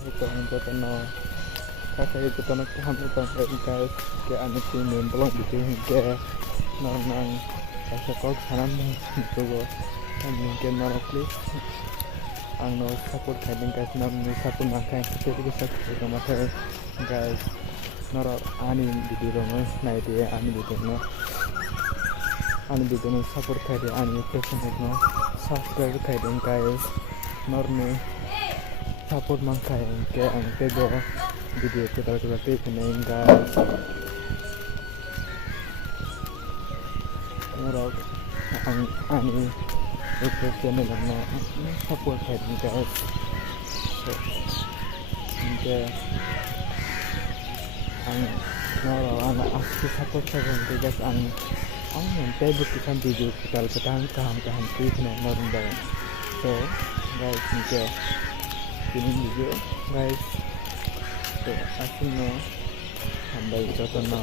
Ito ang no kakay ito na kahamit ang guys ke ano team belong between ke nang kasi kok sanam nito and ke nara please ang no support kaiding guys nam ni support na kay kete ke support na kay guys nara ani video no na idea ani video no support kaiding ani person no subscribe kaiding guys norme support mangkai ke ang tego video kita pinain guys ngarap ang ani YouTube channel na support kaiding guys so ke ang nara ana aksi support kaiding guys ang Facebook kita video kita kaham na narum ba so guys ke ini video guys so asin no sampai jotono